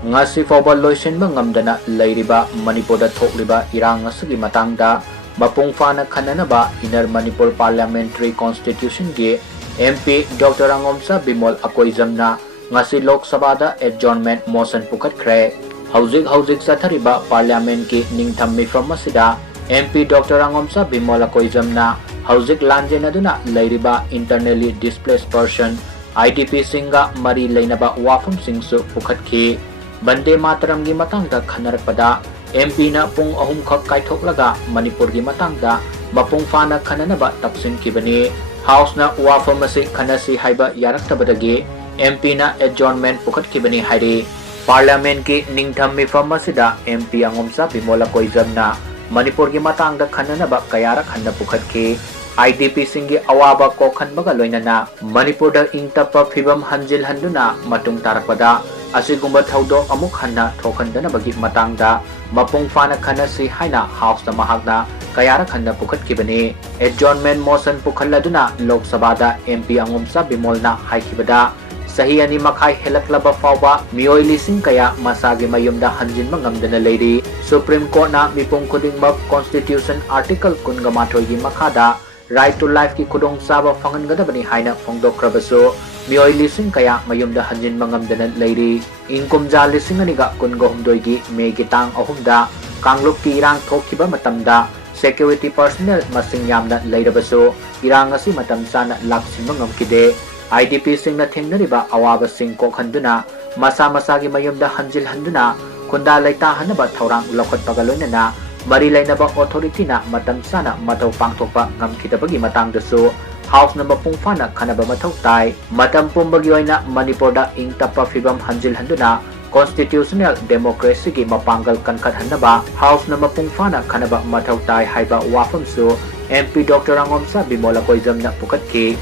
ngasi fawba loisenba ngamdana leiriba Manipurda thokliba irang asigi matangda mapung fana khananaba Inner Manipur Parliamentary Constitution gi MP Dr. ANGOMCHA BIMOL AKOIJAM na ngasi Lok Sabha da adjournment motion PUKHATKHRE hauzik sathariba Parliament ki ningtham mifram asida MP Dr. ANGOMCHA BIMOL AKOIJAM na hauzik lanjen aduna leiriba internally displaced person IDP singa mari leinaba wafam singsu pukhatki Bande Mataram gi matangda khanarpada MP na pung ahum khak kaithoklaga Manipur gi matangda mapung fana khananaba taksin kibani House na wafam asi khanasi haiba yaraktabadagi MP na adjournment pukhatkibani hairi Parliament ki ningtham mifam asida MP ANGOMCHA BIMOL AKOIJAM na Manipur gi matangda khananaba kayara khanna pukhatki IDP singi awaba kokhanbaga loinana Manipur da ingtapa phibam hanjil handuna matung tarakpada asigumba thaudo amuk hanna thokhandana bagi matangda mapung fana khanasi haina house na mahakna kayara khanna pukhatkibani adjournment motion pukhalladuna Lok Sabha da MP ANGOMCHA BIMOL na haikibada sahi ani makhai helaklaba fawba mioi lising kaya masagi mayumda hanjin mangamdana leiri Supreme Court na mipung khudingba Constitution Article 18 gi makhada right to life ki khudong saba fangangadabani haina phongdokrabasu mioi lising kaya mayumda hanjin mangamdana leiri ingkumja lising aniga kungahumdoi gi me gi tang ahumda kangluk ki irang thokkiba matamda security personnel masing yamna leirabasu irang asi matam sana laksinba ngamkide IDP singna thengnariba awaba sing kokhanduna masa gi mayumda hanjil handuna khunda laita hanaba thorang lokhatpaga loinana mari lainaba authority na matam sana mathau pangthokpa ngamkhidabagi matangdasu house na mapung fana khanaba mathau tai matam pumbagi oina Manipur da ingtapa phibam hanjil handuna constitutional democracy gi mapangal kankhat hanaba house na mapung fana khanaba mathau tai haiba wafamsu MP Dr. ANGOMCHA BIMOL AKOIJAM na pukhatki